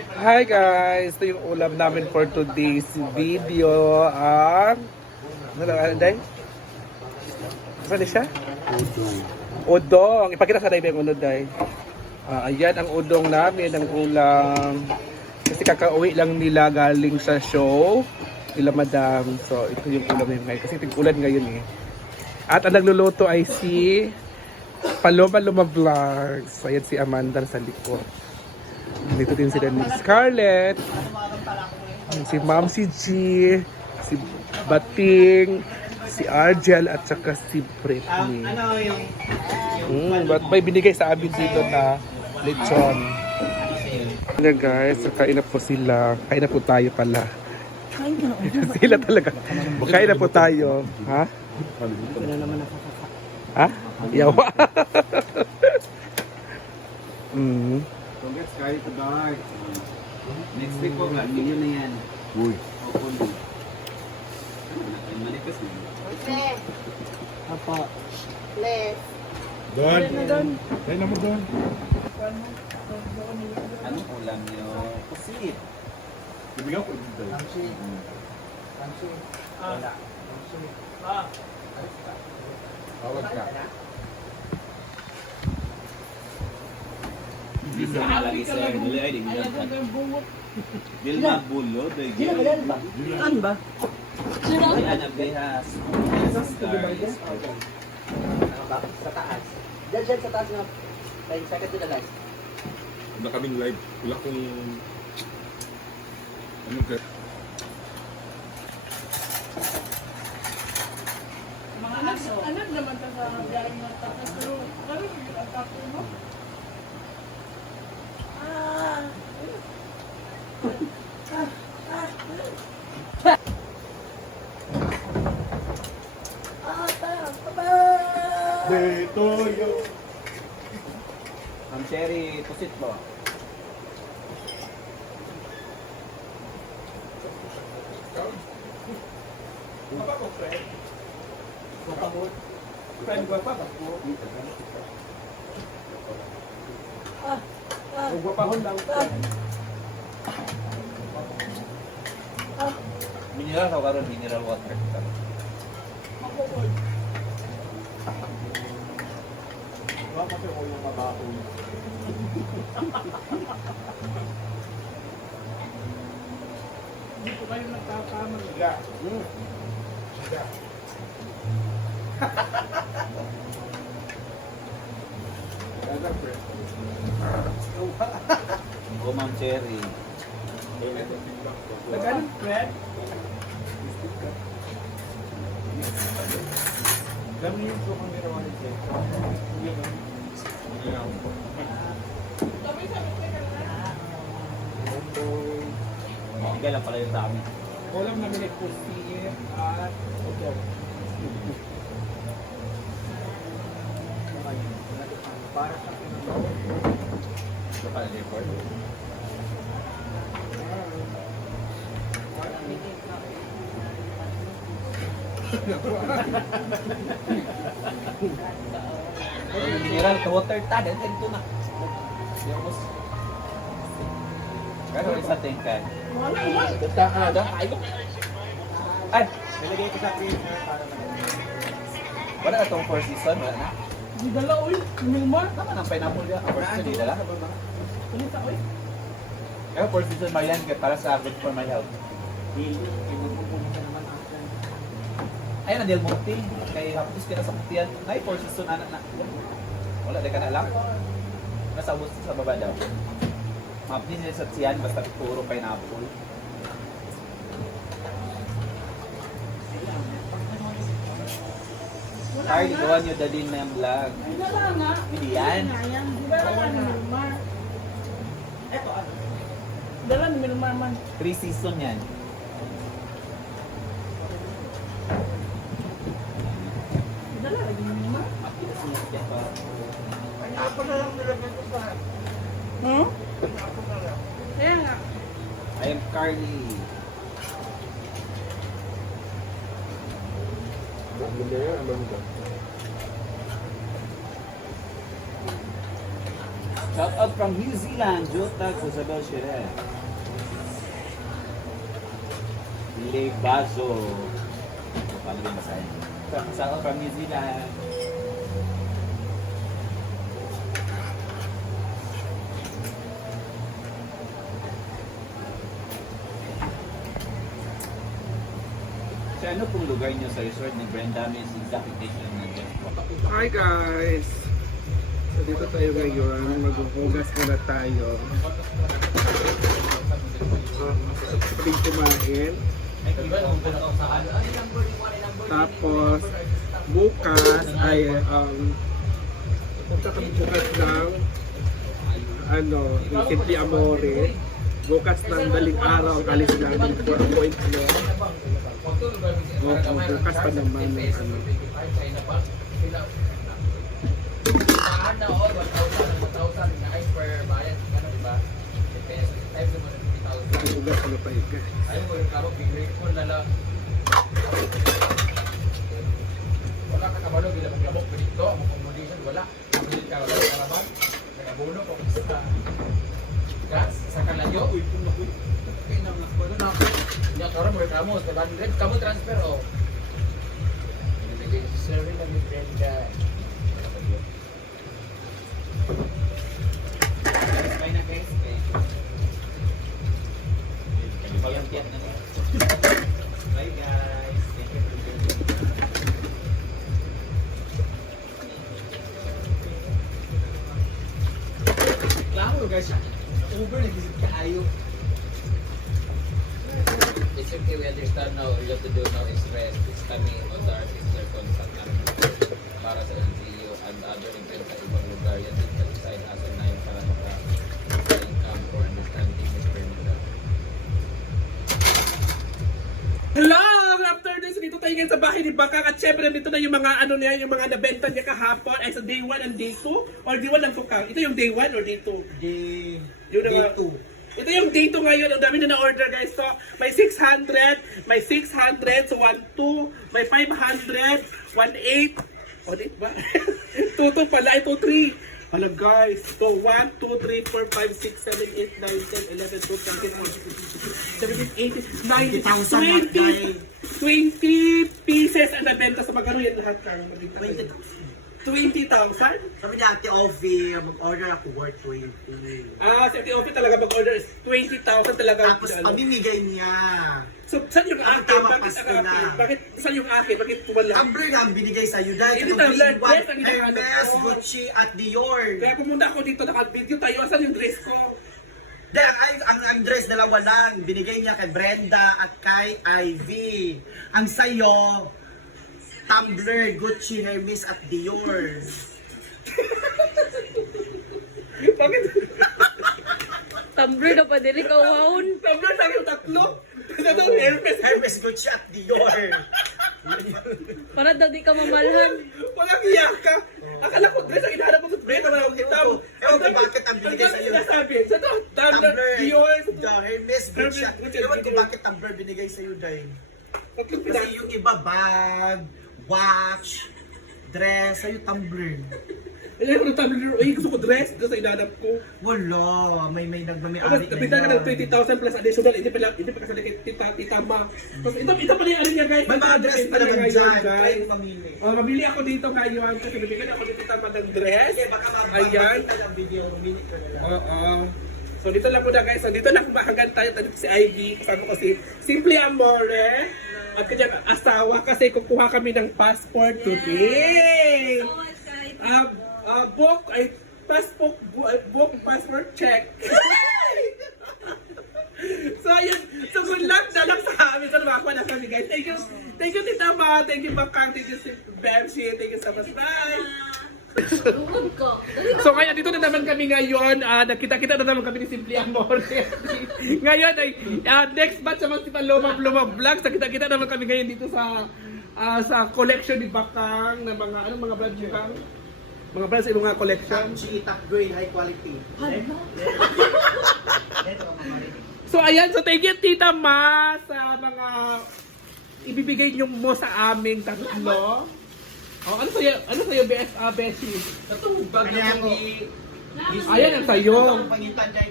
Hi guys! Ito yung ulam namin for today's video. Ang... Ano na, Day? Ano siya? Udong. Udong. Ipakita sa Day yung unod, Day. Ah, ayan ang udong namin, ang ulam. Kasi kakauwi lang nila galing sa show nila madam. So, ito yung ulam nila ngayon. Kasi ito yung ulan ngayon eh. At ang nagluluto ay si Paloma Luma Vlogs. Ayan si Amanda sa likod. Dito din sila ni Scarlett. Si Ma'am si G. Si Bating. Si Argel at saka si Britney. Mm, but may binigay sa amin dito na lechon. Ayan guys, kain na po sila. Kain na po tayo pala. sila talaga. Kain na po tayo. Ha? Ha? Yawa. mm. Sky to dark. Next week po ba? Million na yan. Uy. Hopefully. Manifest na yun. Le, Apa. le. Doon. Kain na mo doon. Anong ulam niyo? Pusit. Bibigyan ko dito. Tawag ka. Hindi sa malagi sir. Dili ay di Dilma bulo. Sino ba ba? Ano ba? Ay, anak behas. Sa taas. Diyan, diyan sa taas nga. Line, second to the line. Wala kaming live. Wala kong... Anong kaya? Anak, anak naman ka sa biyahe ng tatas, pero ano yung attack mo? Ma'am Sherry, pusit po. Friend ko pa ba? Huwag pa hon lang. Mineral sa karon mineral water. Kasi ko yung mabaho. Hindi ko kayo nagkakamali. Siga. Siga. Ano, friend? O Ma'am Cherry. Fred? Dami yung so kang ginawa ni Jeff. Hindi lang pala yung dami. Ulam namin ay pusit at udong. Para sa Ito pala report. Mineral to water ta, then ito na. Yung Pero isa tingkan. Basta ada. Ay! Nilagay ko sa freezer para na. Wala na itong four season, wala na. Di dala, uy. Milmar. Tama ng pineapple niya. Four season, di dala. Kunita, uy. Kaya four season ba yan? Kaya para sa good for my health. Ayun na, Del Monte. Kay hapos ka na sa kutiyan. Ay, four season, anak na. Wala, di ka na lang. Nasa ubos sa baba daw. Mapni nila sa tiyan, basta puro pineapple. Na. gawa nyo dalhin na yung vlog. Hindi yan. Eto, ah. Dala ni Milmar man. Three season yan. Di dala lagi ni Milmar. Mapni na siya siya pa. Pineapple na lang nilagay ko sa Hmm? Kaya nga. I am Carly. Na yan? Ano na? Shout out from New Zealand, Jota Cosabel Shere. Lebazo. Paano din basahin? Shout out from New Zealand. Sa ano pong lugar niyo sa resort ni Brenda Miss exact location ng? Hi guys! So dito tayo ngayon, maghuhugas muna tayo. Kapag kumain. Tapos, bukas ay um, punta kami bukas ng ano, Simply Amore. Bukas ng daling araw ang alis namin for appointment. Oo, bukas pa naman ng ano. Bukas ano tayo guys. Wala kalanyo. Uy, kung naku. Kaya nang nakuha na ako. Nya karon mo reklamo sa 100 kamo transfer oh. Sorry lang ni Brenda. Have to do now is rest. It's coming on sister contact namin para sa LGU and other events sa ibang lugar. Yan din sa design as a nine para maka income for understanding Ms. Bernada. Hello! After this, dito tayo ngayon sa bahay ni Bakang at syempre nandito na yung mga ano niya, yung mga nabenta niya kahapon ay sa day 1 and day 2 or day 1 lang Tukang. Ito yung day 1 or day 2? Day, Yung day mga- 2. Ito yung 2 ngayon, ang dami na na-order guys. So, may 600, may 600, so 1, 2, may 500, 1, 8, o di ba? 2, 2 pala, ito 3. Hala guys, so 1, 2, 3, 4, 5, 6, 7, 8, 9, 10, 11, 12, 13, 14, 15, 17, 18, 19, 20, 20 pieces ang nabenta. Sa magano yan lahat kang maging 20,000? Sabi niya, Ate Ovi, mag-order ako worth 20. Ah, si Ate Ovi talaga mag-order is 20,000 talaga. Tapos, ano. pamimigay niya. So, saan yung Ang akin? tama, Bakit Pasko ang na. akin? Bakit, saan yung akin? Bakit wala? Tumbler na ang binigay sa iyo dahil Hindi, ito tumbler. 3 in 1, Dress ang hinahanap Hermes, ko. Gucci, at Dior. Kaya pumunta ako dito, naka-video tayo. Saan yung dress ko? Dahil ang, ang, ang dress dalawa lang, binigay niya kay Brenda at kay Ivy. Ang sayo, Tumblr, Gucci, Hermes at Dior. Bakit? Tumblr na pa dili ka waon. Number sa yung tatlo? Ito, Hermes. Hermes, Gucci at Dior. Para daw di ka mamalhan. Walang iyak ka. Akala ko dress ang hinahanap mo sa dress. Ang walang itam. Ewan ko bakit ang binigay Ang sa'yo. sinasabi. Sa to, Tumblr, Tumblr, Dior. Hermes, Gucci at Gucci, Ewan ko Dior. bakit Tumblr binigay sa'yo dahil. Tatlong Kasi yung iba bag, watch, dress, sa'yo Tumblr. Alam ko ng Tumblr. Uy, gusto ko dress. Dress ang hinahanap ko. Wala, may may Tapos, nagmamay-ari nabita ka ng 20,000 plus additional. Hindi pala, hindi pa kasali kay tita, tita ma. Tapos, ito, ito pala yung ano niya, guys. May mga dress pa naman Ngayon, dyan, guys. pwede mamili. Oh, mabili ako dito ngayon kasi bibigyan ako ni Tita Ma ng dress. Sige, baka Ayan. mabakita ng video, minute ko na lang. Oo. So dito lang muna guys. So dito lang hanggang tayo tayo si Ivy. Kasama ko si Simply Amore. At kanyang asawa kasi kukuha kami ng passport today. Ah, ah, book ay passport book passport check. so ayun, so good luck na lang sa amin. So nakakuha na kami guys. Thank you, thank you Tita Ma, thank you Bakang, thank you si Bemshi, thank you so much. Bye! So ngayon, dito na naman kami ngayon. ah nakita-kita na naman kami ni Simply Amor. ngayon ay ah, next batch naman si Paloma Pluma Vlogs. Nakita-kita naman kami ngayon dito sa ah, sa collection ni Bakang ng mga ano mga brands yung kang mga brands sa mga collection. Gucci, top grade, high quality. So ayan, so thank you Tita Ma sa mga ibibigay niyo mo sa aming tatlo. Oh, ano sa'yo, ano sa'yo, BS, uh, Beshi? Itong bag na Kaya ako- ni Ayan ang sayo. Pangitan dyan